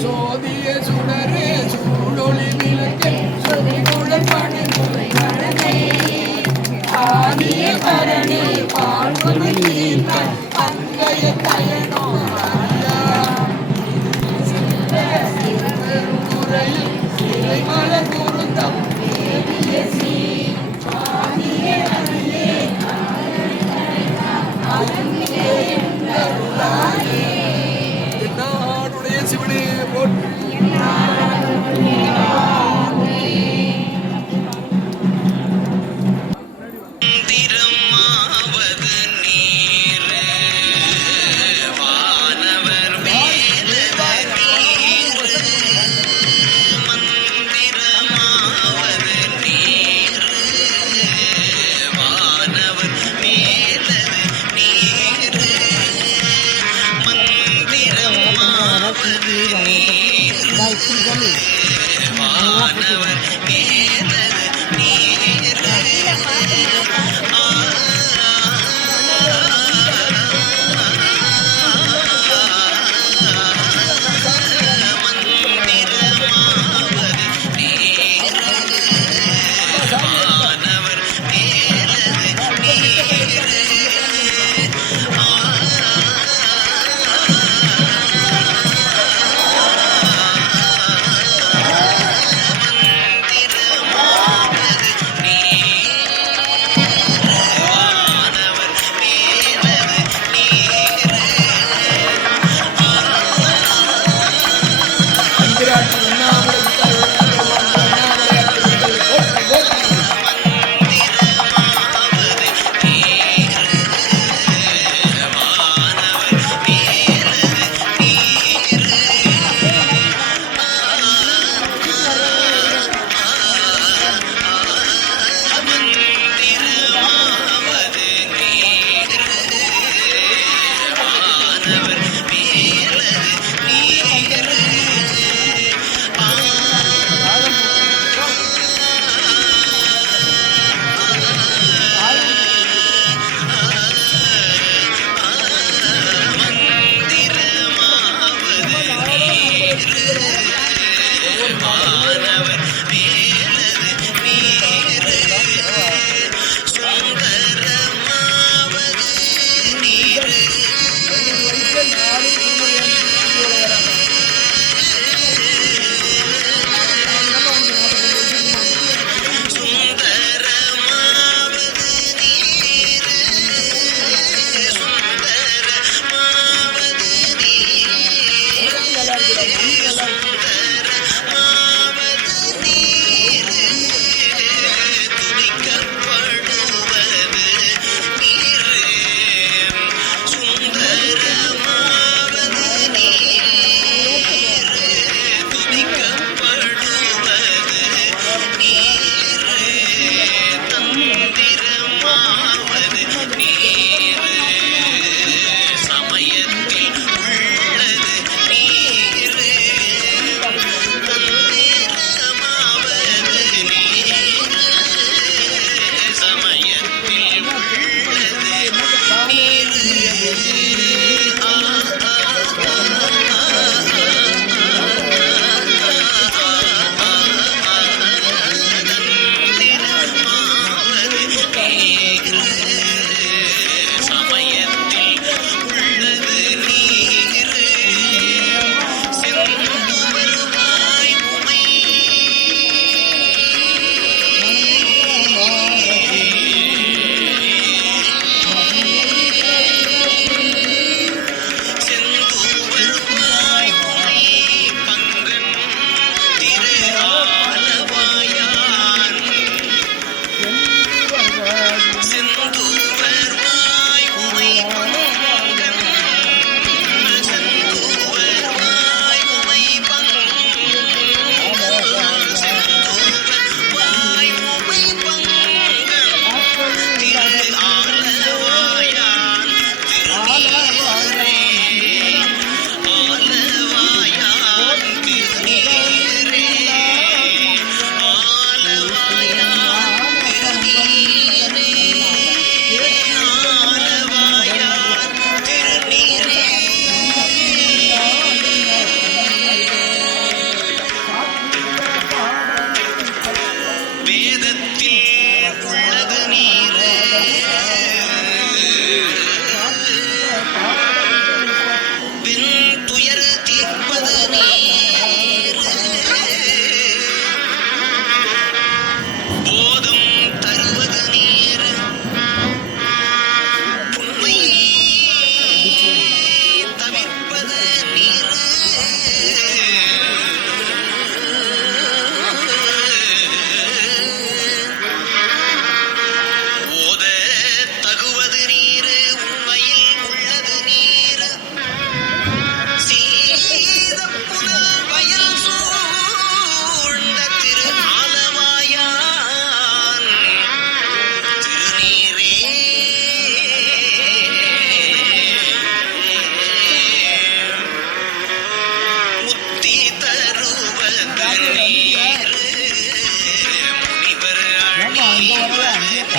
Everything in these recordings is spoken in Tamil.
சோதிய சுடரே சூழொளி விளக்கே சொல்லிகுழற்பணி ஆதிய கரணே பால்குடி தீர்த்த அங்கைய தயனோ துறையில் சிறைமல குருந்தம் நாடுடைய சிவனே போற்றி.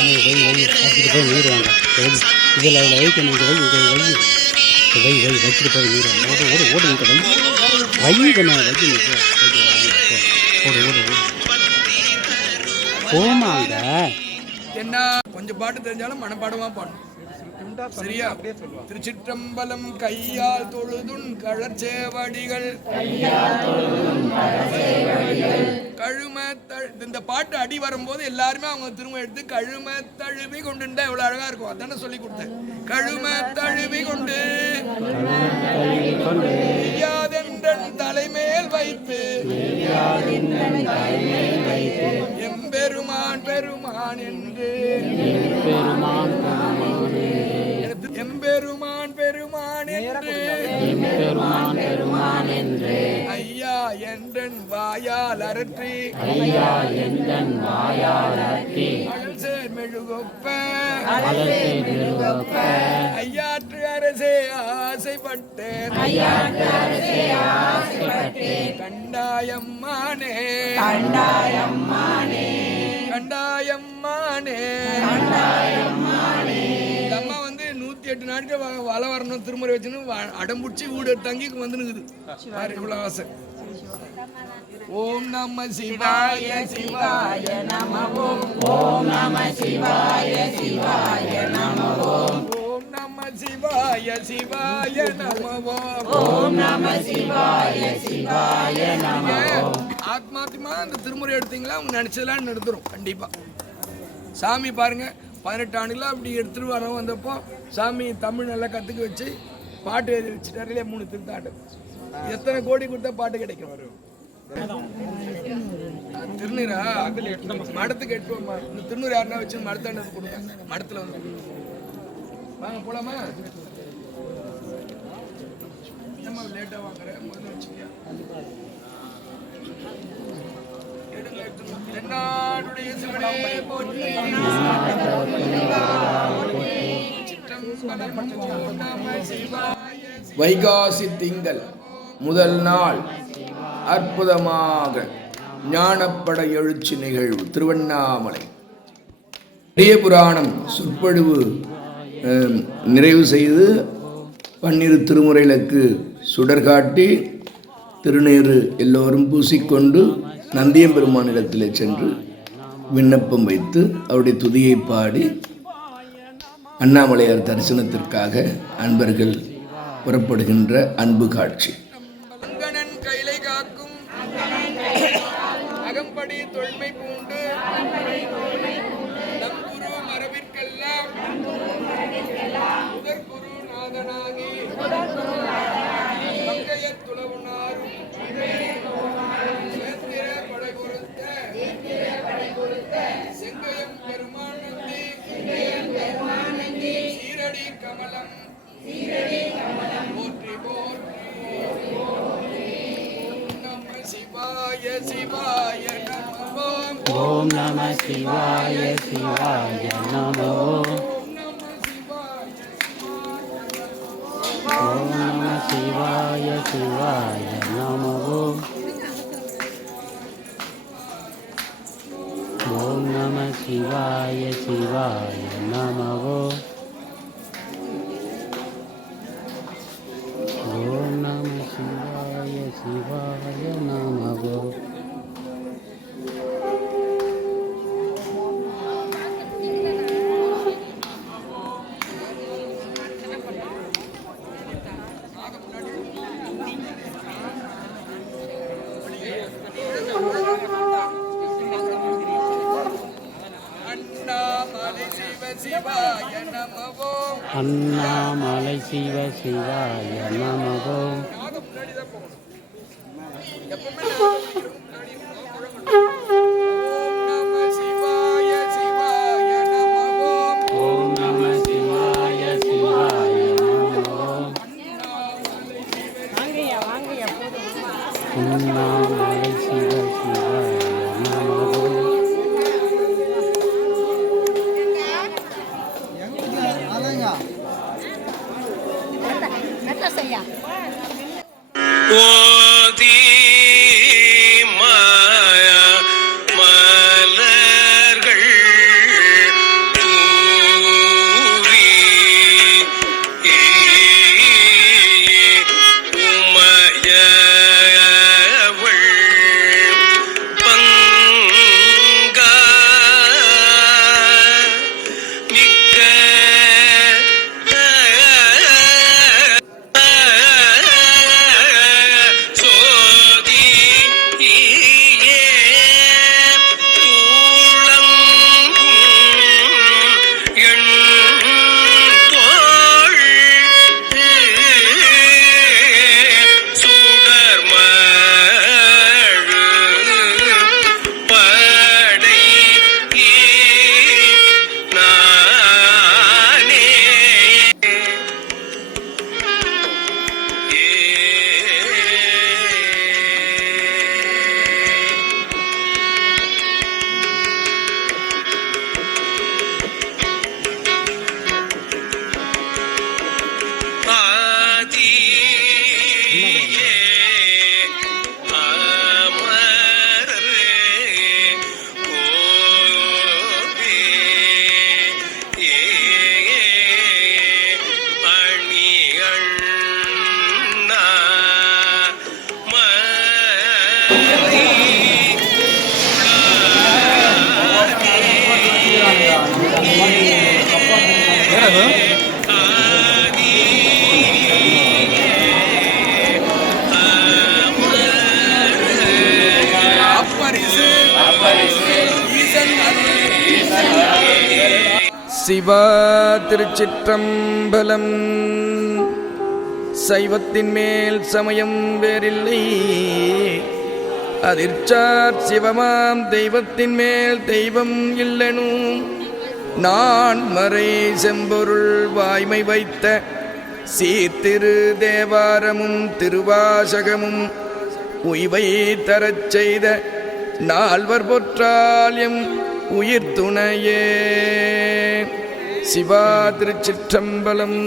வச்சுட்டு போய் நீர் வாங்க இதில் அதில் வைக்கணும் இங்கே வச்சுட்டு போய் நீர் வாங்க ஓடு இங்கே வைக்கணும் ஓடு போமாங்க என்ன கொஞ்சம் பாட்டு தெரிஞ்சாலும் மனப்பாடமா பாடணும். சரியா? திருச்சிற்றம்பலம் கையால் தொழுதுன் கழற்சேவடிகள் கழும இந்த பாட்டு அடி வரும்போது எல்லாருமே அவங்க திரும்ப எடுத்து கழும தழுவி கொண்டுண்டா எவ்வளவு அழகா இருக்கும். அதானே சொல்லி கொடுத்தேன். கழும தழுவி கொண்டு தலைமேல் வைத்து எம்பெருமான் பெருமான் என்று எம்பெருமான் பெருமான் என்று ஐயா என்றன் வாயால் அரற்றி அழல்சேர் மெழுகொப்ப ஐயாற்று அரசே ஆசைப்பட்டேன் கண்டாயம்மானே அம்மா வந்து 108 நாட்கள் வள வரணும் திருமுறை வச்சுன்னு அடம்புடிச்சு வீடு தங்கி வந்துனுக்குது. இவ்வளவு ஆசை. ஓம் நம சிவாய சிவாய நம ஓம் நம சிவாய சிவாய நம ஓம் நம சிவாய சிவாய நம ஓம் நம சிவாய சிவாய நம. ஆத்மாத்மா அந்த திருமுறை எடுத்தீங்களா அவங்க நினைச்சதெல்லாம் நடத்துரும் கண்டிப்பா. சாமி பாருங்க 18 ஆண்டுகளா அப்படி எடுத்துட்டு வர வந்தப்போ சாமி தமிழ் நல்லா கற்றுக்க வச்சு பாட்டு எழுதி வச்சுட்டாரு இல்லையா? 3 திருத்தாண்டு. எத்தனை கோடி கொடுத்தா பாட்டு கிடைக்கும்? திருநீரா மடத்துக்கு எட்டுவோம்மா. இந்த திருநூறு யாருன்னா வச்சு மடத்தாண்டு கொடுங்க. மடத்துல வந்து வாங்க போலாமா? லேட்டா வாங்குறேன் முதல்ல வச்சுக்கியா. தென்னாடுடைய சிவனே போற்றி. வைகாசி திங்கள் முதல் நாள் அற்புதமாக ஞானப்பட எழுச்சி நிகழ்வு திருவண்ணாமலை பெரிய புராணம் சொற்பொழிவு நிறைவு செய்து 12 திருமுறைகளுக்கு சுடர்காட்டி திருநீறு எல்லோரும் பூசிக்கொண்டு நந்தியம்பெருமானிடத்தில் சென்று விண்ணப்பம் வைத்து அவருடைய துதியை பாடி அண்ணாமலையார் தரிசனத்திற்காக அன்பர்கள் புறப்படுகின்ற அன்பு காட்சி. கைலை காக்கும் அகம்படி தொன்மை பூண்டு நம்புரு மரபிற்கெல்லாம் முதற்குரு நாதனாகி மங்கைய துளவுனாரும் செங்கயம் பெருமான் நந்தி சீரடி கமலம் போற்றி போற்றி. நம சிவாய சிவாய நம ஓம் நம சிவாய சிவாய நம ஓம் நம சிவாய சிவாய நம ஓம் நம சிவாய சிவாய நம ஓம் நம சிவாய சிவாய நம அண்ணாமலை சிவ சிவாய நமோ. ஓம் நம சிவாய சிவாய நமோ. அண்ணாமலை சிவ சிவாய நமோ. ஓதி மலர்கள் சிவா திருச்சிற்றம்பலம். சைவத்தின் மேல் சமயம் வேறில்லை, அதிர்ச்சார் சிவமாம் தெய்வத்தின் மேல் தெய்வம் இல்லனும். நான் மறை செம்பொருள் வாய்மை வைத்த சீர்திரு தேவாரமும் திருவாசகமும் உய்வை தரச் செய்த நால்வர் பொற்றால்யம் உயிர் துணையே. சிவா திருச்சிற்றம்பலம்.